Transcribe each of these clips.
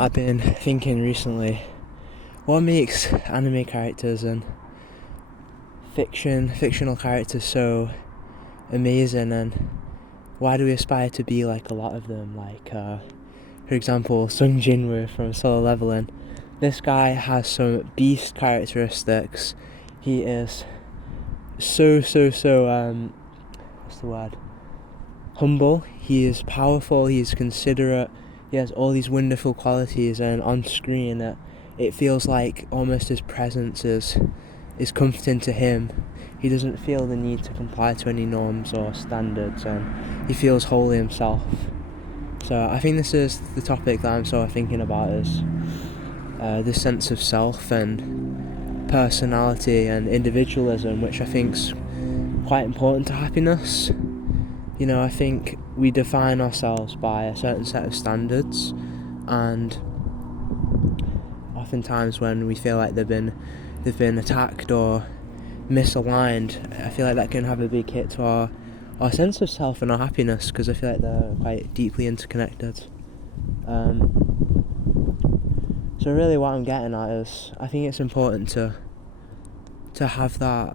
I've been thinking recently, what makes anime characters and fictional characters so amazing, and why do we aspire to be like a lot of them? Like, for example, Sung Jinwoo from Solo Leveling. This guy has some beast characteristics. He is so what's the word? Humble. He is powerful. He is considerate. He has all these wonderful qualities, and on screen it feels like almost his presence is comforting to him. He doesn't feel the need to comply to any norms or standards, and he feels wholly himself. So I think this is the topic that I'm sort of thinking about, is this sense of self and personality and individualism, which I think's quite important to happiness. You know, I think we define ourselves by a certain set of standards, and oftentimes when we feel like they've been attacked or misaligned, I feel like that can have a big hit to our sense of self and our happiness, because I feel like they're quite deeply interconnected. So really what I'm getting at is, I think it's important to have that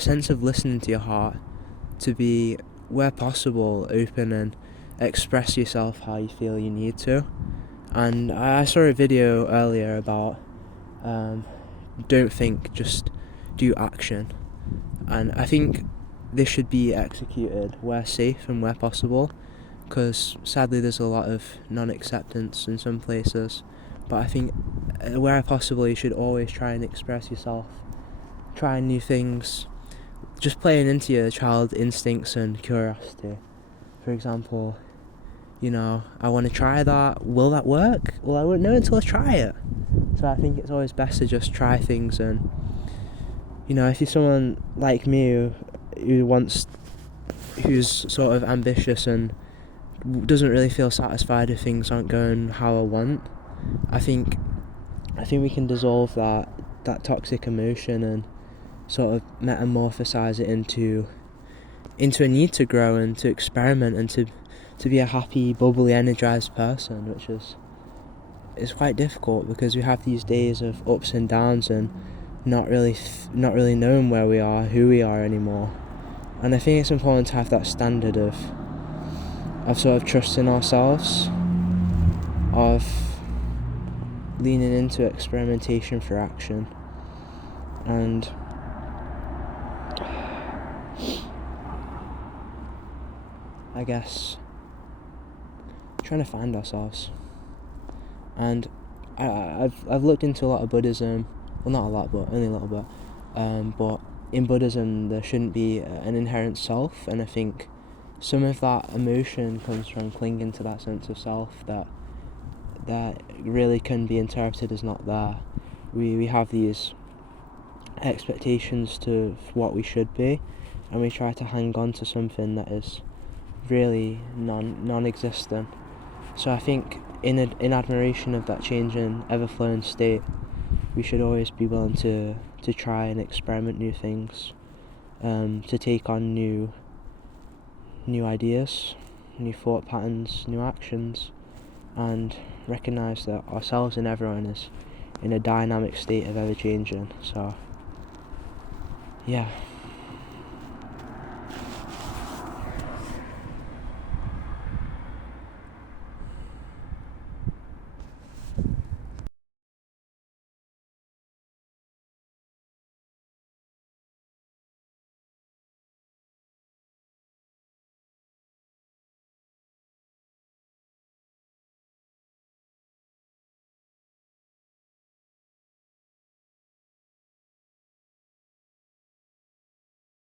sense of listening to your heart, to be, where possible, open and express yourself how you feel you need to. And I saw a video earlier about don't think, just do action. And I think this should be executed where safe and where possible, because sadly there's a lot of non-acceptance in some places. But I think where possible you should always try and express yourself, trying new things, just playing into your child instincts and curiosity. For example, you know, I want to try that. Will that work? Well, I won't know until I try it. So I think it's always best to just try things. And, you know, if you're someone like me who's sort of ambitious and doesn't really feel satisfied if things aren't going how I want, I think we can dissolve that toxic emotion and sort of metamorphosize it into a need to grow and to experiment and to be a happy, bubbly, energized person, which is quite difficult, because we have these days of ups and downs and not really knowing where we are, who we are anymore. And I think it's important to have that standard of sort of trusting ourselves, of leaning into experimentation for action, and I guess trying to find ourselves. And I've looked into a lot of Buddhism. Well, not a lot, but only a little bit. But in Buddhism, there shouldn't be an inherent self, and I think some of that emotion comes from clinging to that sense of self that really can be interpreted as not there. We have these expectations to what we should be, and we try to hang on to something that is really non-existent. So I think in admiration of that changing, ever-flowing state, we should always be willing to try and experiment new things, to take on new ideas, new thought patterns, new actions, and recognise that ourselves and everyone is in a dynamic state of ever changing. So yeah.